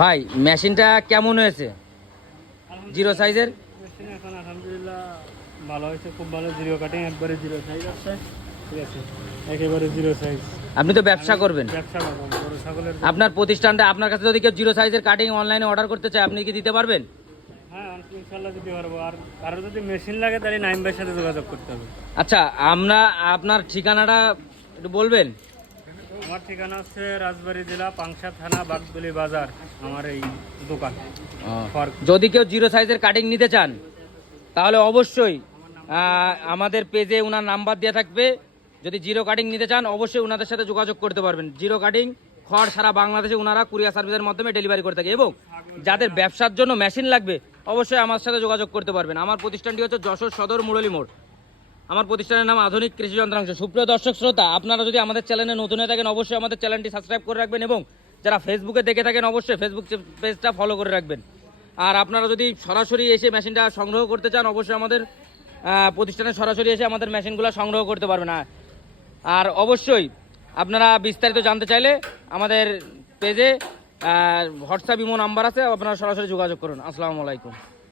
ভাই মেশিনটা কেমন হয়েছে জিরো সাইজের? মেশিন এখন আলহামদুলিল্লাহ ভালো হয়েছে, খুব ভালো। জিরো কাটিং, একবারে জিরো সাইজ আছে, ঠিক আছে, একেবারে জিরো সাইজ। আপনি তো ব্যবসা করবেন, ব্যবসা করবো বড় ছাগলের। আপনার প্রতিষ্ঠানটা, আপনার কাছে যদি কেউ জিরো সাইজের কাটিং অনলাইনে অর্ডার করতে চায় আপনি কি দিতে পারবেন? হ্যাঁ ইনশাল্লাহ দিতে পারবো। আর কারো যদি মেশিন লাগে তাহলে নাইম ভাইয়ের সাথে যোগাযোগ করতে হবে। আচ্ছা, আপনার ঠিকানাটা একটু বলবেন? আমার ঠিকানা হচ্ছে রাজবাড়ী জেলা পাংশা থানা বাগদুলি বাজার, আমার এই দোকান। যদি কেউ জিরো সাইজের কাটিং নিতে চান তাহলে অবশ্যই আমাদের পেজে ওনার নাম্বার দেওয়া থাকবে। যদি জিরো কাটিং নিতে চান অবশ্যই ওনাদের সাথে যোগাযোগ করতে পারবেন। জিরো কাটিং খড় সারা বাংলাদেশে ওনারা কুরিয়ার সার্ভিসের মাধ্যমে ডেলিভারি করে থাকে, এবং যাদের ব্যবসার জন্য মেশিন লাগবে অবশ্যই আমার সাথে যোগাযোগ করতে পারবেন। আমার প্রতিষ্ঠানটি হচ্ছে যশোর সদর মুরলী মোড়। আমার প্রতিষ্ঠানের নাম আধুনিক কৃষি যন্ত্রাংশ। সুপ্রিয় দর্শক শ্রোতা, আপনারা যদি আমাদের চ্যানেলে নতুন হয়ে থাকেন অবশ্যই আমাদের চ্যানেলটি সাবস্ক্রাইব করে রাখবেন, এবং যারা ফেসবুকে দেখে থাকেন অবশ্যই ফেসবুক পেজটা ফলো করে রাখবেন। আর আপনারা যদি সরাসরি এসে মেশিনটা সংগ্রহ করতে চান অবশ্যই আমাদের প্রতিষ্ঠানে সরাসরি এসে আমাদের মেশিনগুলো সংগ্রহ করতে পারবেন। আর অবশ্যই আপনারা বিস্তারিত জানতে চাইলে আমাদের পেজে হোয়াটসঅ্যাপ ইমো নাম্বার আছে, আপনারা সরাসরি যোগাযোগ করুন। আসসালামু আলাইকুম।